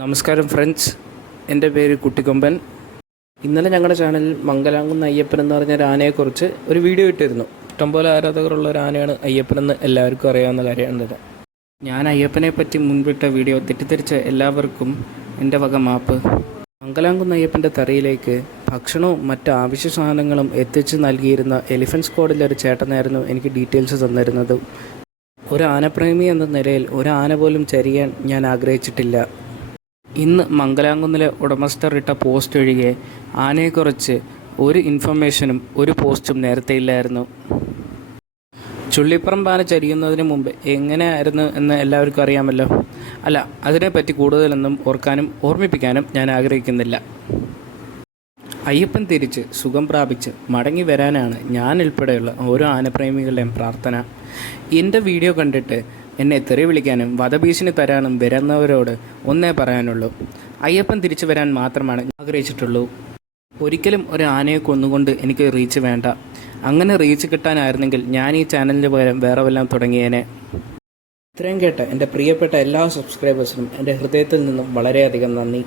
നമസ്കാരം ഫ്രണ്ട്സ്. എന്റെ പേര് കുട്ടിക്കൊമ്പൻ ഇന്നലെ ഞങ്ങളുടെ ചാനലിൽ മംഗലാംകുന്ന് അയ്യപ്പൻ എന്ന് പറഞ്ഞ ഒരു ആനയെക്കുറിച്ച് ഒരു വീഡിയോ ഇട്ടിരുന്നു. ഇഷ്ടംപോലെ ആരാധകരുള്ള ഒരു ആനയാണ് അയ്യപ്പൻ എന്ന് എല്ലാവർക്കും അറിയാവുന്ന കാര്യമാണ് ഞാൻ അയ്യപ്പനെ പറ്റി മുൻപിട്ട വീഡിയോ തെറ്റിദ്ധരിച്ച എല്ലാവർക്കും എന്റെ വക മാപ്പ്. മംഗലാംകുന്ന് അയ്യപ്പന്റെ തറയിലേക്ക് ഭക്ഷണവും മറ്റ് ആവശ്യ സാധനങ്ങളും എത്തിച്ച് നൽകിയിരുന്ന എലിഫന്റ് സ്ക്വാഡിലെ ഒരു ചേട്ടനായിരുന്നു എനിക്ക് ഡീറ്റെയിൽസ് തന്നിരുന്നത്. ഒരു ആനപ്രേമി എന്ന നിലയിൽ ഒരു ആന പോലും ചരിയാൻ ഞാൻ ആഗ്രഹിച്ചിട്ടില്ല. ഇന്ന് മംഗലാംകുന്നിലെ ഉടമസ്ഥർ ഇട്ട പോസ്റ്റ് ഒഴികെ ആനയെക്കുറിച്ച് ഒരു ഇൻഫർമേഷനും ഒരു പോസ്റ്റും നേരത്തെ ഇല്ലായിരുന്നു. ചുള്ളിപ്പറമ്പ് ആന ചരിയുന്നതിന് മുമ്പ് എങ്ങനെയായിരുന്നു എന്ന് എല്ലാവർക്കും അറിയാമല്ലോ. അല്ല അതിനെപ്പറ്റി കൂടുതലൊന്നും ഓർക്കാനും ഓർമ്മിപ്പിക്കാനും ഞാൻ ആഗ്രഹിക്കുന്നില്ല. അയ്യപ്പൻ തിരിച്ച് സുഖം പ്രാപിച്ച് മടങ്ങി വരാനാണ് ഞാൻ ഉൾപ്പെടെയുള്ള ഓരോ ആനപ്രേമികളുടെയും പ്രാർത്ഥന. എന്റെ വീഡിയോ കണ്ടിട്ട് എന്നെ തെറി വിളിക്കാനും വധഭീഷണി തരാനും വരുന്നവരോട് ഒന്നേ പറയാനുള്ളൂ. അയ്യപ്പൻ തിരിച്ചു വരാൻ മാത്രമാണ് ആഗ്രഹിച്ചിട്ടുള്ളൂ. ഒരിക്കലും ഒരു ആനയെ കൊന്നുകൊണ്ട് എനിക്ക് റീച്ച് വേണ്ട. അങ്ങനെ റീച്ച് കിട്ടാനായിരുന്നെങ്കിൽ ഞാൻ ഈ ചാനലിന് പകരം വേറെ വല്ലതും തുടങ്ങിയേനെ. ഇത്രയും കേട്ട എന്റെ പ്രിയപ്പെട്ട എല്ലാ സബ്സ്ക്രൈബേഴ്സിനും എന്റെ ഹൃദയത്തിൽ നിന്നും വളരെയധികം നന്ദി.